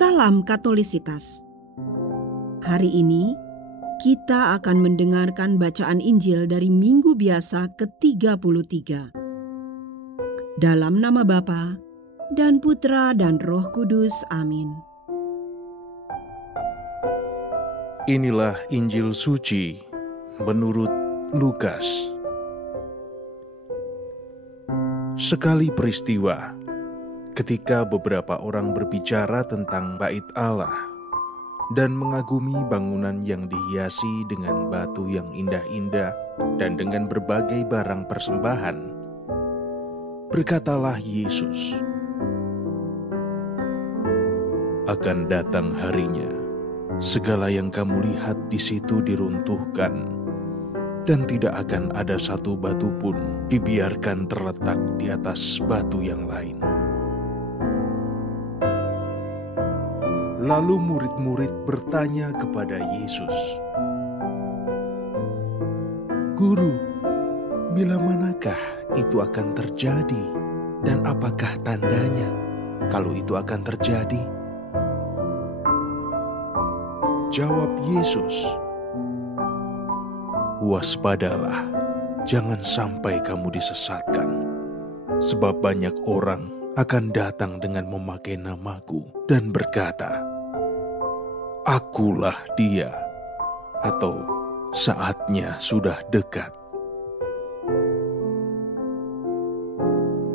Salam Katolisitas. Hari ini kita akan mendengarkan bacaan Injil dari Minggu Biasa ke-33. Dalam nama Bapa dan Putra dan Roh Kudus. Amin. Inilah Injil suci menurut Lukas. Sekali peristiwa, ketika beberapa orang berbicara tentang Bait Allah dan mengagumi bangunan yang dihiasi dengan batu yang indah-indah dan dengan berbagai barang persembahan, berkatalah Yesus, "Akan datang harinya, segala yang kamu lihat di situ diruntuhkan, dan tidak akan ada satu batu pun dibiarkan terletak di atas batu yang lain." Lalu murid-murid bertanya kepada Yesus, "Guru, bila manakah itu akan terjadi, dan apakah tandanya kalau itu akan terjadi?" Jawab Yesus, "Waspadalah, jangan sampai kamu disesatkan, sebab banyak orang akan datang dengan memakai namaku dan berkata, 'Akulah dia,' atau 'Saatnya sudah dekat.'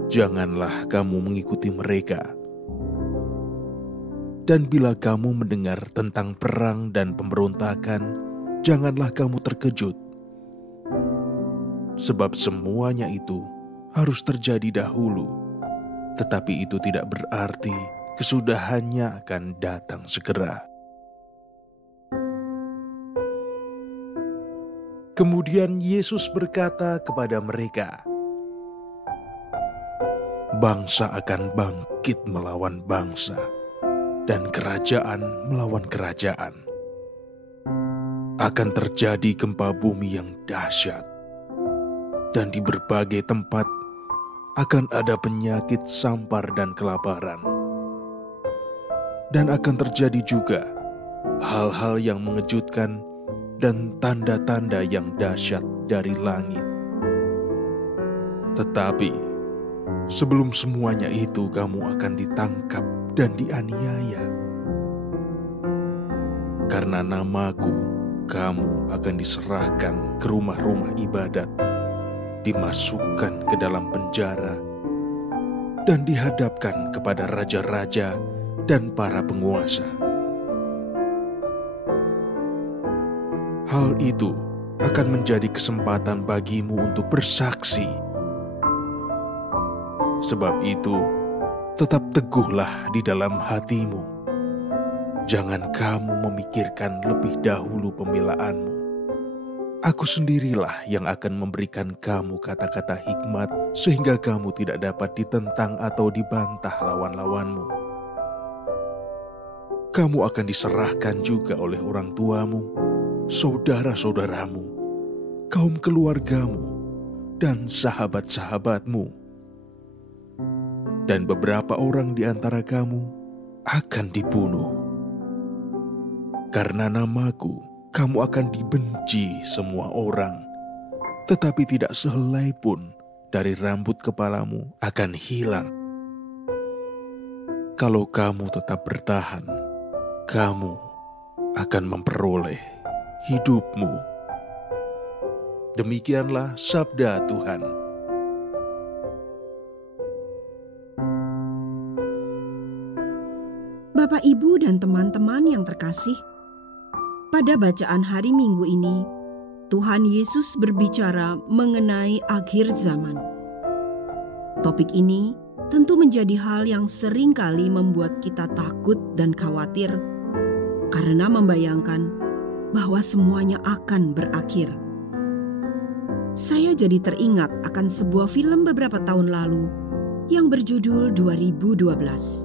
Janganlah kamu mengikuti mereka. Dan bila kamu mendengar tentang perang dan pemberontakan, janganlah kamu terkejut. Sebab semuanya itu harus terjadi dahulu, tetapi itu tidak berarti kesudahannya akan datang segera." Kemudian Yesus berkata kepada mereka, "Bangsa akan bangkit melawan bangsa, dan kerajaan melawan kerajaan. Akan terjadi gempa bumi yang dahsyat, dan di berbagai tempat akan ada penyakit, sampar, dan kelaparan. Dan akan terjadi juga hal-hal yang mengejutkan dan tanda-tanda yang dahsyat dari langit. Tetapi sebelum semuanya itu kamu akan ditangkap dan dianiaya. Karena namaku, kamu akan diserahkan ke rumah-rumah ibadat, dimasukkan ke dalam penjara, dan dihadapkan kepada raja-raja dan para penguasa. Hal itu akan menjadi kesempatan bagimu untuk bersaksi. Sebab itu, tetap teguhlah di dalam hatimu. Jangan kamu memikirkan lebih dahulu pembelaanmu. Aku sendirilah yang akan memberikan kamu kata-kata hikmat, sehingga kamu tidak dapat ditentang atau dibantah lawan-lawanmu. Kamu akan diserahkan juga oleh orang tuamu, saudara-saudaramu, kaum keluargamu, dan sahabat-sahabatmu. Dan beberapa orang di antara kamu akan dibunuh. Karena namaku, kamu akan dibenci semua orang, tetapi tidak sehelai pun dari rambut kepalamu akan hilang. Kalau kamu tetap bertahan, kamu akan memperoleh hidupmu." Demikianlah sabda Tuhan. Bapak, Ibu, dan teman-teman yang terkasih, pada bacaan hari Minggu ini, Tuhan Yesus berbicara mengenai akhir zaman. Topik ini tentu menjadi hal yang sering kali membuat kita takut dan khawatir, karena membayangkan bahwa semuanya akan berakhir. Saya jadi teringat akan sebuah film beberapa tahun lalu yang berjudul 2012.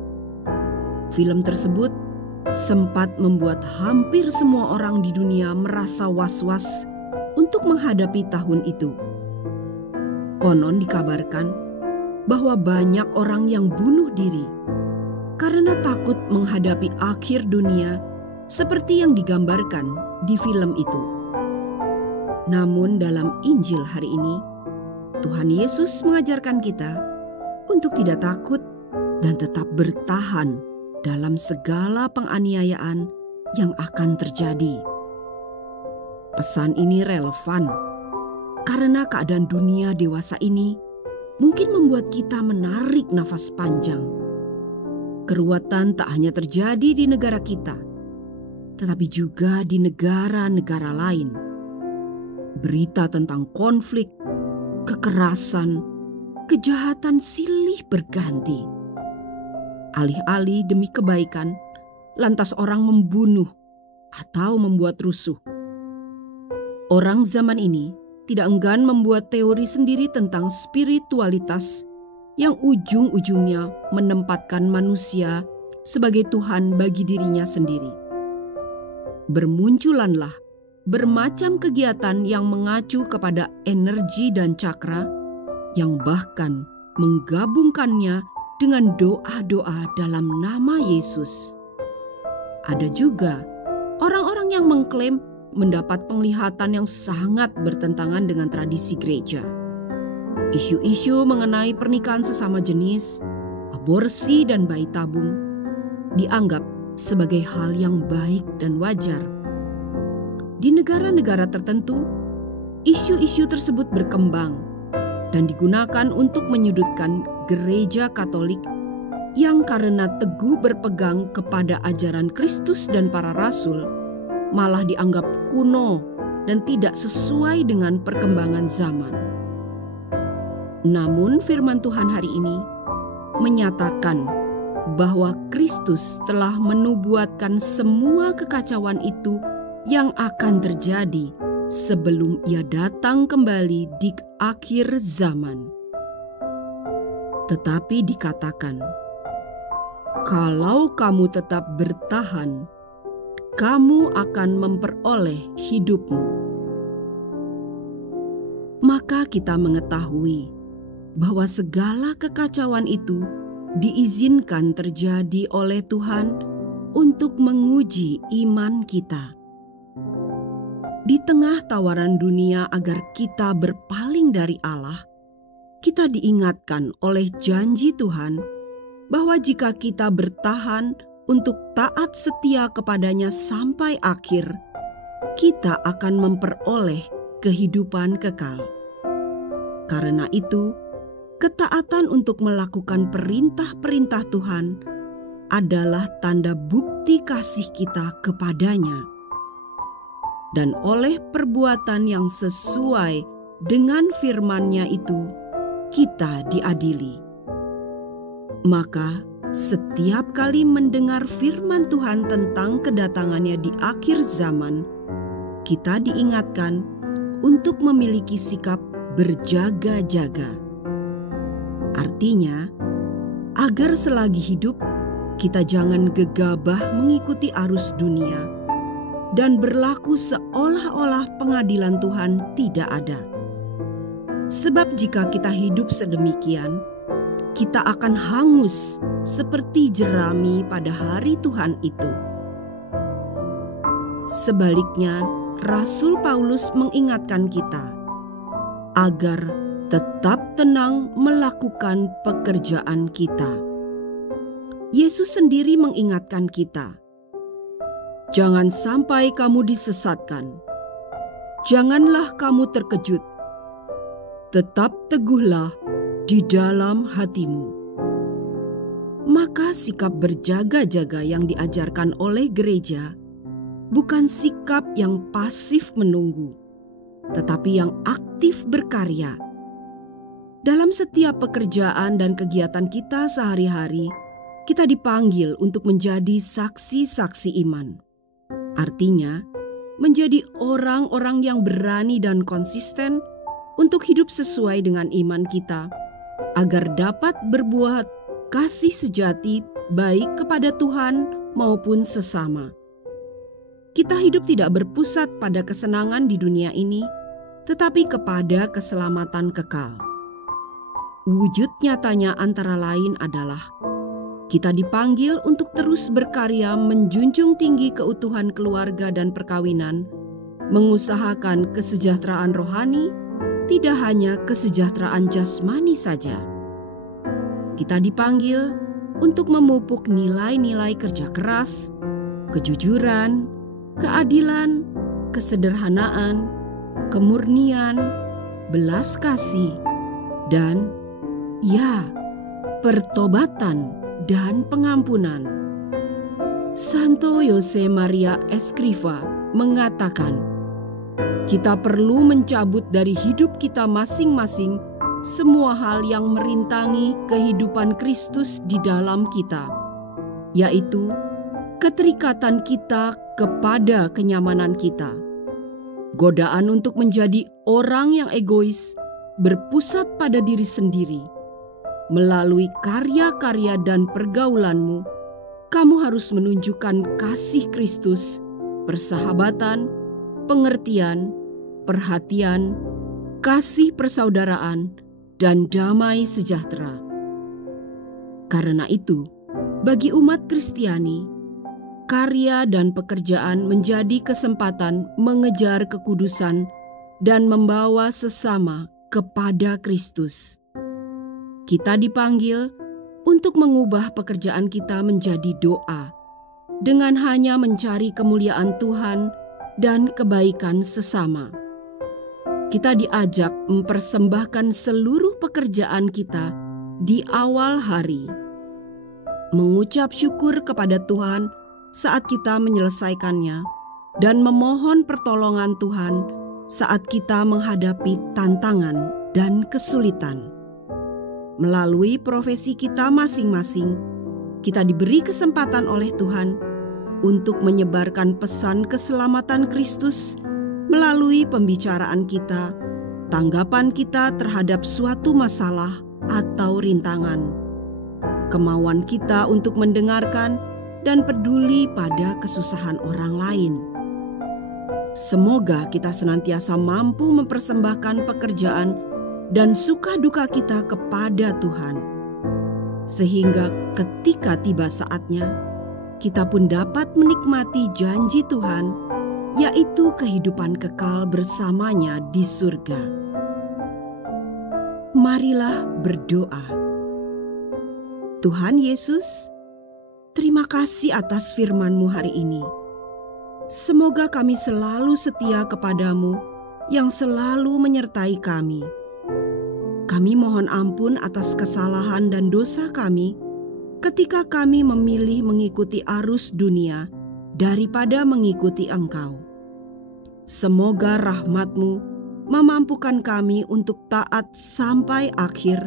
Film tersebut sempat membuat hampir semua orang di dunia merasa was-was untuk menghadapi tahun itu. Konon dikabarkan bahwa banyak orang yang bunuh diri karena takut menghadapi akhir dunia seperti yang digambarkan di film itu. Namun dalam Injil hari ini, Tuhan Yesus mengajarkan kita untuk tidak takut dan tetap bertahan dalam segala penganiayaan yang akan terjadi. Pesan ini relevan karena keadaan dunia dewasa ini mungkin membuat kita menarik nafas panjang. Keruwetan tak hanya terjadi di negara kita, tetapi juga di negara-negara lain. Berita tentang konflik, kekerasan, kejahatan silih berganti. Alih-alih demi kebaikan, lantas orang membunuh atau membuat rusuh. Orang zaman ini tidak enggan membuat teori sendiri tentang spiritualitas yang ujung-ujungnya menempatkan manusia sebagai Tuhan bagi dirinya sendiri. Bermunculanlah bermacam kegiatan yang mengacu kepada energi dan cakra yang bahkan menggabungkannya dengan doa-doa dalam nama Yesus. Ada juga orang-orang yang mengklaim mendapat penglihatan yang sangat bertentangan dengan tradisi gereja. Isu-isu mengenai pernikahan sesama jenis, aborsi dan bayi tabung dianggap sebagai hal yang baik dan wajar. Di negara-negara tertentu, isu-isu tersebut berkembang dan digunakan untuk menyudutkan gereja Katolik yang karena teguh berpegang kepada ajaran Kristus dan para rasul malah dianggap kuno dan tidak sesuai dengan perkembangan zaman. Namun firman Tuhan hari ini menyatakan bahwa Kristus telah menubuatkan semua kekacauan itu yang akan terjadi sebelum Ia datang kembali di akhir zaman. Tetapi dikatakan, kalau kamu tetap bertahan, kamu akan memperoleh hidupmu. Maka kita mengetahui bahwa segala kekacauan itu diizinkan terjadi oleh Tuhan untuk menguji iman kita. Di tengah tawaran dunia agar kita berpaling dari Allah, kita diingatkan oleh janji Tuhan bahwa jika kita bertahan untuk taat setia kepadanya sampai akhir, kita akan memperoleh kehidupan kekal. Karena itu, ketaatan untuk melakukan perintah-perintah Tuhan adalah tanda bukti kasih kita kepadanya. Dan oleh perbuatan yang sesuai dengan firman-Nya itu, kita diadili. Maka setiap kali mendengar firman Tuhan tentang kedatangannya di akhir zaman, kita diingatkan untuk memiliki sikap berjaga-jaga. Artinya, agar selagi hidup, kita jangan gegabah mengikuti arus dunia dan berlaku seolah-olah pengadilan Tuhan tidak ada. Sebab jika kita hidup sedemikian, kita akan hangus seperti jerami pada hari Tuhan itu. Sebaliknya, Rasul Paulus mengingatkan kita agar tetap tenang melakukan pekerjaan kita. Yesus sendiri mengingatkan kita, jangan sampai kamu disesatkan. Janganlah kamu terkejut. Tetap teguhlah di dalam hatimu. Maka sikap berjaga-jaga yang diajarkan oleh gereja bukan sikap yang pasif menunggu, tetapi yang aktif berkarya. Dalam setiap pekerjaan dan kegiatan kita sehari-hari, kita dipanggil untuk menjadi saksi-saksi iman. Artinya, menjadi orang-orang yang berani dan konsisten untuk hidup sesuai dengan iman kita, agar dapat berbuat kasih sejati baik kepada Tuhan maupun sesama. Kita hidup tidak berpusat pada kesenangan di dunia ini, tetapi kepada keselamatan kekal. Wujud nyatanya antara lain adalah Kita dipanggil untuk terus berkarya menjunjung tinggi keutuhan keluarga dan perkawinan, mengusahakan kesejahteraan rohani, tidak hanya kesejahteraan jasmani saja. Kita dipanggil untuk memupuk nilai-nilai kerja keras, kejujuran, keadilan, kesederhanaan, kemurnian, belas kasih, dan pertobatan dan pengampunan. Santo Yose Maria Escriva mengatakan, kita perlu mencabut dari hidup kita masing-masing semua hal yang merintangi kehidupan Kristus di dalam kita, yaitu keterikatan kita kepada kenyamanan kita, godaan untuk menjadi orang yang egois, berpusat pada diri sendiri. Melalui karya-karya dan pergaulanmu, kamu harus menunjukkan kasih Kristus, persahabatan, pengertian, perhatian, kasih persaudaraan, dan damai sejahtera. Karena itu, bagi umat Kristiani, karya dan pekerjaan menjadi kesempatan mengejar kekudusan dan membawa sesama kepada Kristus. Kita dipanggil untuk mengubah pekerjaan kita menjadi doa, dengan hanya mencari kemuliaan Tuhan dan kebaikan sesama. Kita diajak mempersembahkan seluruh pekerjaan kita di awal hari, mengucap syukur kepada Tuhan saat kita menyelesaikannya, dan memohon pertolongan Tuhan saat kita menghadapi tantangan dan kesulitan. Melalui profesi kita masing-masing, kita diberi kesempatan oleh Tuhan untuk menyebarkan pesan keselamatan Kristus melalui pembicaraan kita, tanggapan kita terhadap suatu masalah atau rintangan, kemauan kita untuk mendengarkan dan peduli pada kesusahan orang lain. Semoga kita senantiasa mampu mempersembahkan pekerjaan dan suka duka kita kepada Tuhan, sehingga ketika tiba saatnya, kita pun dapat menikmati janji Tuhan, yaitu kehidupan kekal bersamanya di surga. Marilah berdoa. Tuhan Yesus, terima kasih atas firman-Mu hari ini. Semoga kami selalu setia kepadamu yang selalu menyertai kami. Kami mohon ampun atas kesalahan dan dosa kami ketika kami memilih mengikuti arus dunia daripada mengikuti Engkau. Semoga rahmat-Mu memampukan kami untuk taat sampai akhir,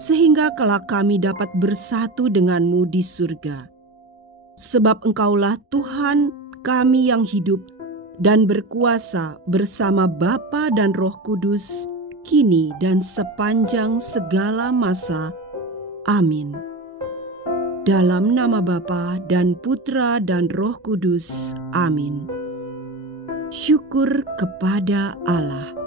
sehingga kelak kami dapat bersatu dengan-Mu di surga. Sebab Engkaulah Tuhan kami yang hidup dan berkuasa bersama Bapa dan Roh Kudus, kini dan sepanjang segala masa. Amin. Dalam nama Bapa dan Putra dan Roh Kudus. Amin. Syukur kepada Allah.